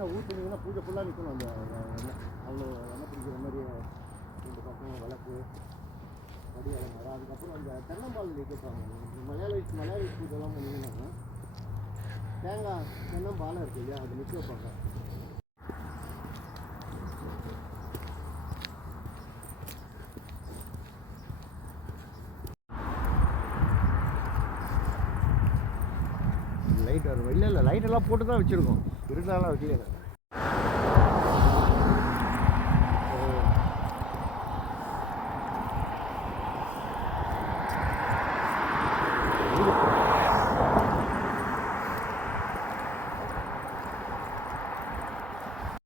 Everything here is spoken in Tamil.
எண்ணெய் ஊற்றுனீங்கன்னா பூஜை ஃபுல்லாக நிற்கணும். அந்த எண்ணெய் அவ்வளோ எண்ணெய் பிடிக்கிற மாதிரி ரெண்டு பக்கம் விளக்கு படி அலங்காரம். அதுக்கப்புறம் அந்த தென்னம்பால் கேட்பாங்க. மலையாளி பூஜைலாம் பண்ணிங்கன்னா தேங்காய் தென்னம்பாலை இருக்கு இல்லையா, அது நிற்க வைப்பாங்க. லைட் வரும் வெளில இல்லை, லைட்டெல்லாம் போட்டு தான் வச்சுருக்கோம், இருந்தாலும் வைக்கல.